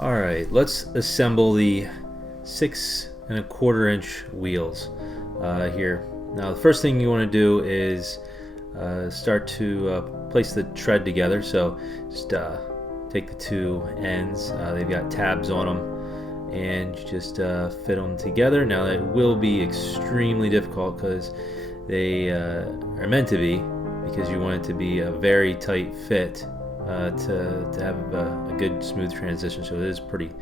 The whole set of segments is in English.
Alright, let's assemble the 6¼ inch wheels here. Now the first thing you want to do is start to place the tread together. So just take the two ends, they've got tabs on them, and you just fit them together. Now it will be extremely difficult because they are meant to be, because you want it to be a very tight fit to have a good smooth transition, so it is pretty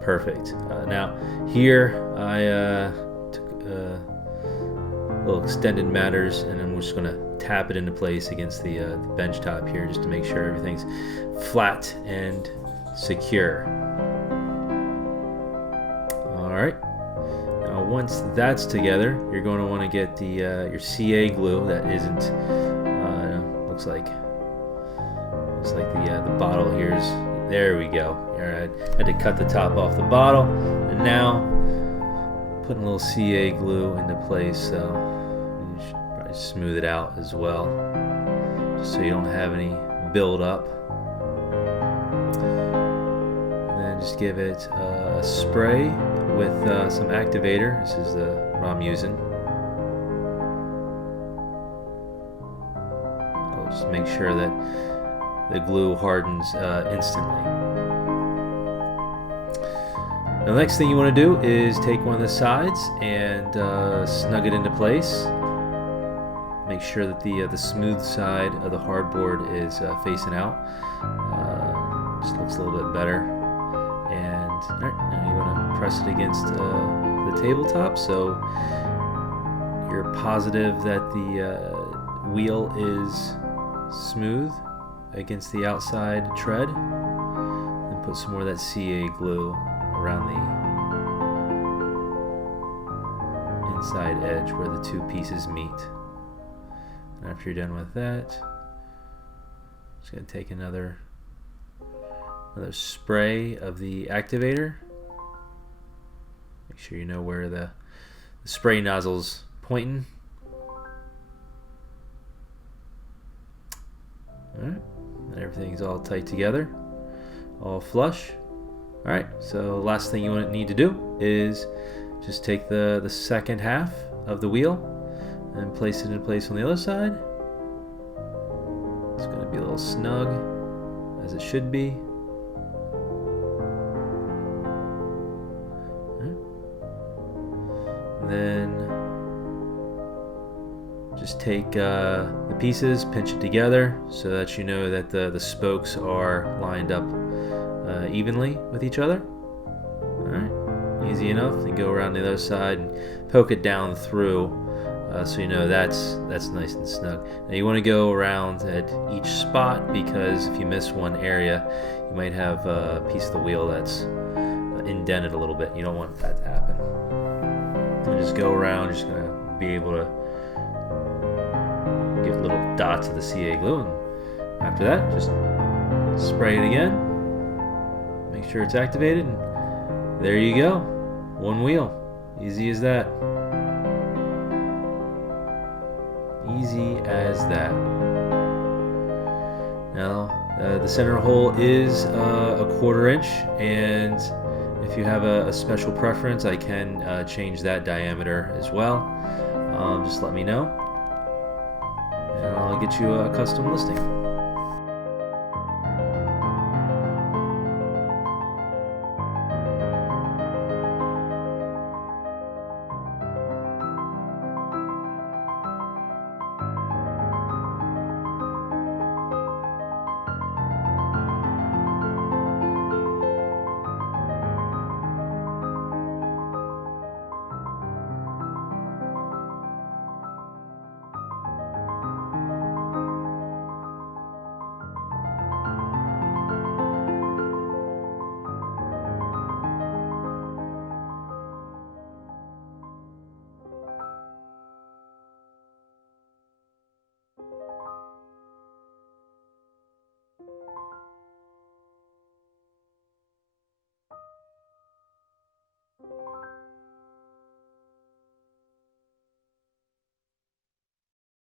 perfect. Now here I took little extended matters, and I'm just going to tap it into place against the bench top here, just to make sure everything's flat and secure. Alright, now once that's together, you're going to want to get the your CA glue that isn't looks like the bottle here is, there we go. Alright, I had to cut the top off the bottle, and now putting a little CA glue into place, so you should probably smooth it out as well, just so you don't have any build up. And then just give it a spray with some activator. This is what I'm using. I'll just make sure that the glue hardens instantly. The next thing you want to do is take one of the sides and snug it into place. Make sure that the smooth side of the hardboard is facing out. Just looks a little bit better. And alright, now you want to press it against the tabletop, so you're positive that the wheel is smooth against the outside tread. And put some more of that CA glue around the inside edge where the two pieces meet. And after you're done with that, just going to take another spray of the activator. Make sure you know where the spray nozzle's pointing. Alright, and everything's all tight together, all flush. Alright, so last thing you need to do is just take the second half of the wheel and place it in place on the other side. It's going to be a little snug, as it should be. And then just take the pieces, pinch it together so that you know that the spokes are lined up evenly with each other. Alright, easy enough. Then go around the other side and poke it down through so you know that's nice and snug. Now you want to go around at each spot, because if you miss one area, you might have a piece of the wheel that's indented a little bit. You don't want that to happen. And just go around, you're just going to be able to give little dots of the CA glue, and after that just spray it again, make sure it's activated, and there you go, one wheel. Easy as that. Easy as that. Now the center hole is a 1/4 inch, and if you have a special preference, I can change that diameter as well. Just let me know, and I'll get you a custom listing.